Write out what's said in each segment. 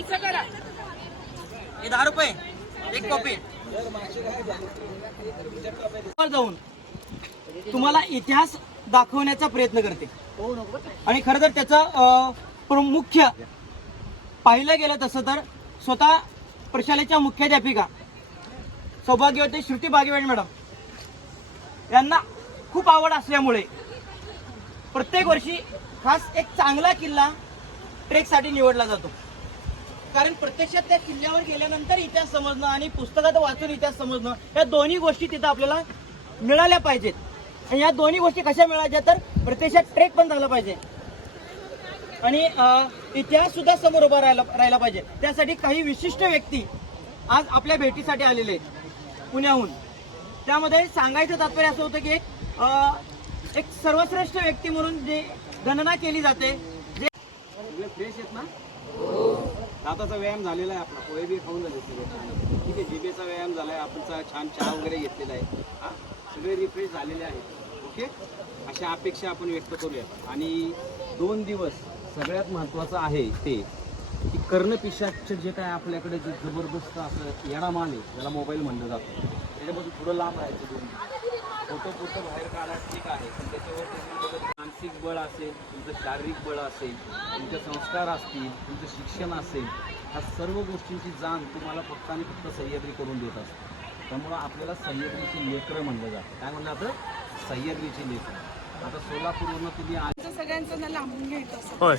हे 10 रुपये एक कॉपी जाऊन तुम्हाला इतिहास दाखवण्याचा प्रयत्न करते आणि खरं तर त्याचं मुख्य पाहिलं गेलं तसं तर स्वतः प्रशालेच्या मुख्याध्यापिका सौभाग्यवती श्रुती बागेवाडी मॅडम यांना खूप आवड असल्यामुळे प्रत्येक वर्षी खास एक चांगला किल्ला ट्रेकसाठी निवडला जातो. कारण प्रत्यक्षात त्या किल्ल्यावर गेल्यानंतर इतिहास समजणं आणि पुस्तकात वाचून इतिहास समजणं या दोन्ही गोष्टी तिथं आपल्याला मिळाल्या पाहिजेत. आणि या दोन्ही गोष्टी कशा मिळायच्या तर प्रत्यक्षात ट्रेक पण झाला पाहिजे आणि इतिहास सुद्धा समोर उभा राहिला पाहिजे. त्यासाठी काही विशिष्ट व्यक्ती आज आपल्या भेटीसाठी आलेले आहेत पुण्याहून. त्यामध्ये सांगायचं तात्पर्य असं होतं की एक सर्वश्रेष्ठ व्यक्ती म्हणून जे गणना केली जाते. जे फ्रेश आहेत ना, दाताचा व्यायाम झालेला आहे आपला, पोहे बी खाऊन झाले सगळे. ठीक आहे, जिभेचा व्यायाम झाला आहे, आपण छान चहा वगैरे घेतलेला आहे, हां सगळे रिफ्रेश झालेले आहेत. ओके, अशा अपेक्षा आपण व्यक्त करूया. आणि 2 दिवस सगळ्यात महत्त्वाचं आहे ते की कर्णपिशाचं जे काय आपल्याकडे जे जबरदस्त असं येणामान आहे त्याला मोबाईल म्हणलं जातं, त्याच्यापासून थोडं लांब राहायचं. 2 फोटो बाहेर काढा ठीक आहे, पण त्याच्यावर तुम्ही मानसिक बळ असेल, तुमचं शारीरिक बळ असेल, तुमचे संस्कार असतील, तुमचं शिक्षण असेल, ह्या सर्व गोष्टींची जाण तुम्हाला फक्त आणि फक्त सह्याद्री करून देत असते. त्यामुळं आपल्याला सह्याद्रीची लेकरं म्हणलं जातं. काय म्हणलं जातं? सह्याद्रीची लेकरं. आता सोलापूरवरून तुम्ही सगळ्यांचं लांबून घ्यायचं असं. होय.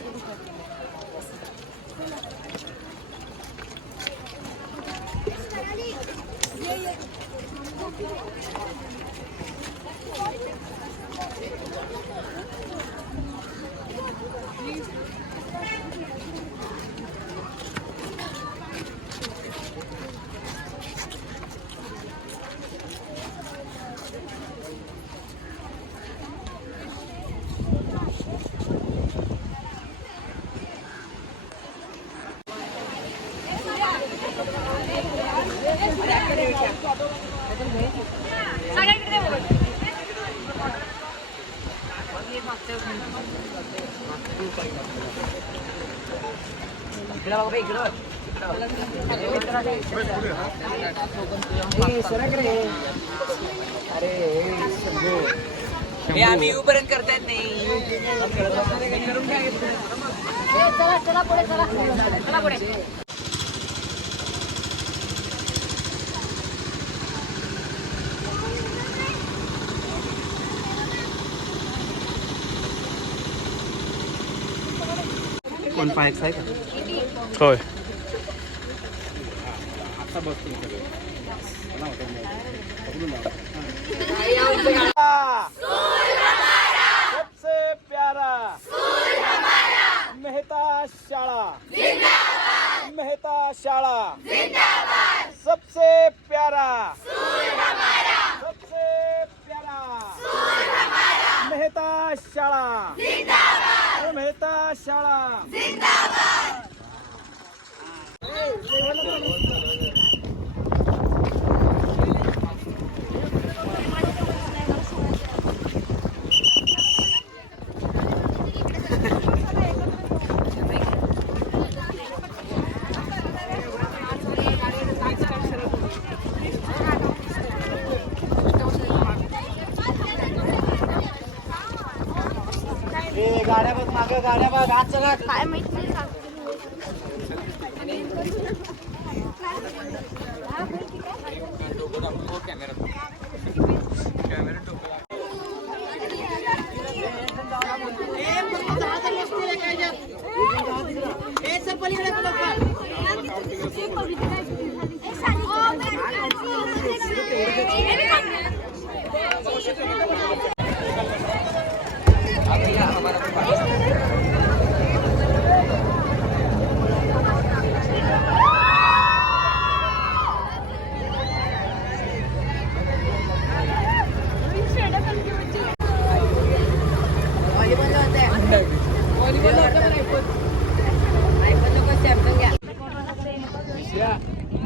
हे आम्ही येऊपर्यंत करता येत नाही. चला पुढे, चला पुढे. कोण पाहायचं आहे का? होय. आता बघतो सबसे प्यारा मेहता शाळा, मेहता शाळा सबसे प्यारा, सबसे प्यारा मेहता शाळा, मेहता शाळा. गाड्या बघ मागे, गाड्या बघ, हात चला. काय माहित नाही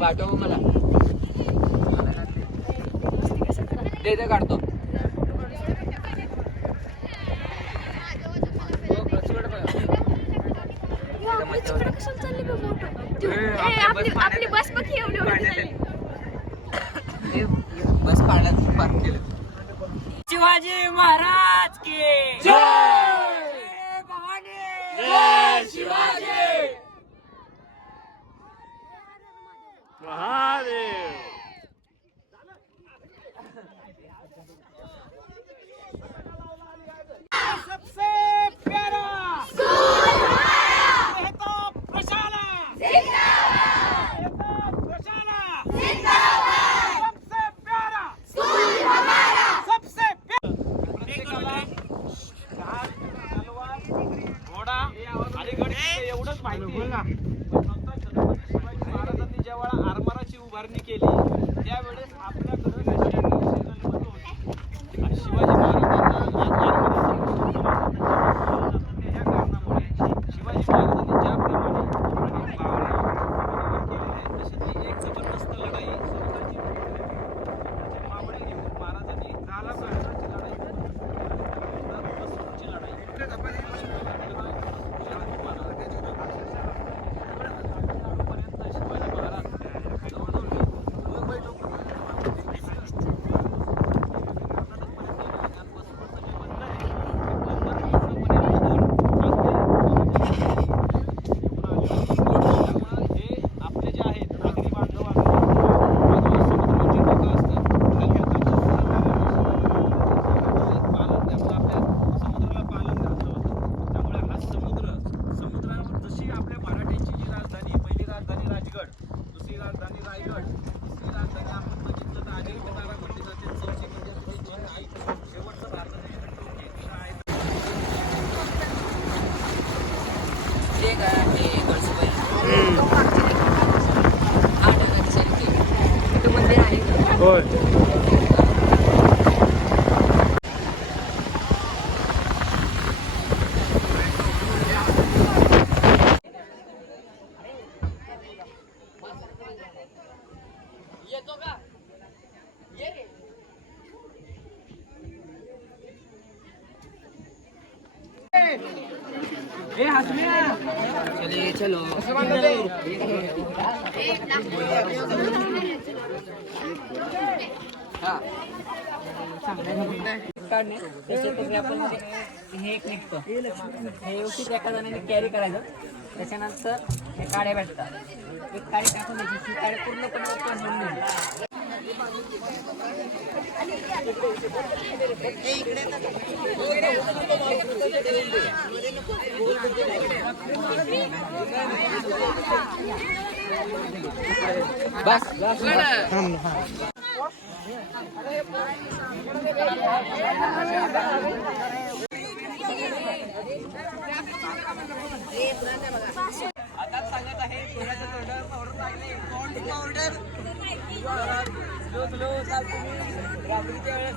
पाठव मला, ते काढतो. बघा कशाला चालली बघ मोठं आपली बस बघ एवढी एवढी झाली. बस पार्क केलं. शिवाजी महाराज की जय भवानी जय शिवाजी महादेव. सबसे प्यारा मेहताब प्रशाला मेहताब प्रशाला सबसे प्यारा सबसे प्यारा घोडा आणि गड एवढंच माहिती आहे. शिवाजी महाराजांनी जेव्हा आरमाराची उभारणी केली त्यावेळेस आपल्याकडे आणि शिवाजी महाराजांना या कारणामुळे शिवाजी महाराजांनी ज्याप्रमाणे तशी ती एक जबरदस्त लढाई स्वतःची मावळे घेऊन महाराजांनी झाला लढाई मंदिर आहे. चलिए चलो. हा काढणे त्याच्यात आपण हे एक निघतं हे व्यवस्थित एका जणाने कॅरी करायचं. त्याच्यानंतर हे काड्या भेटतात. एक काडी टाकून द्यायची. ही काडी पूर्णपणे ओपन होऊन द्यायची. बस आता सांगत आहे कोणाच्या तोंडावर पावडर लागले. पावडर स्लो चाल तुम्ही रात्रीच्या वेळेस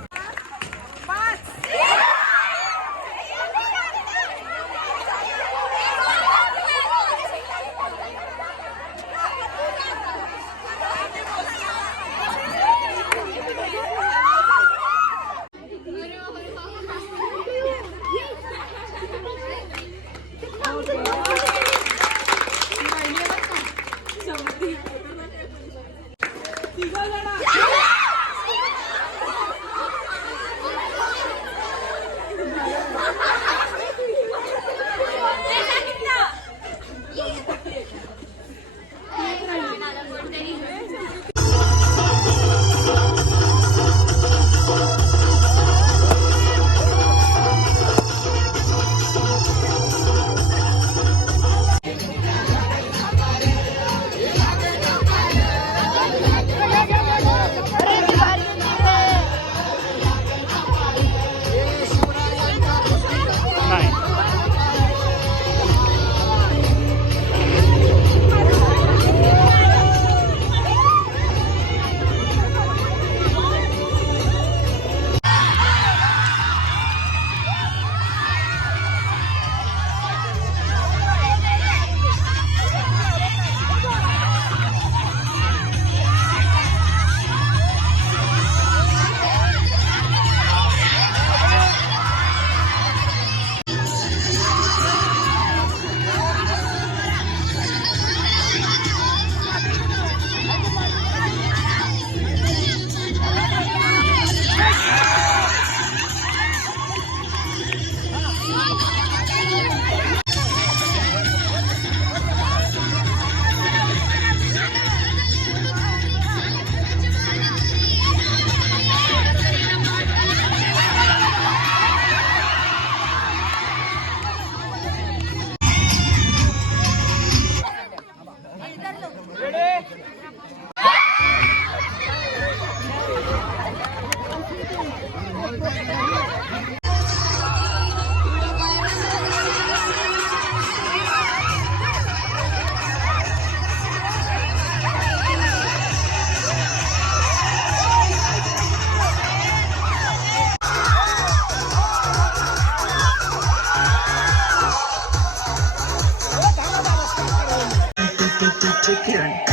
Take care.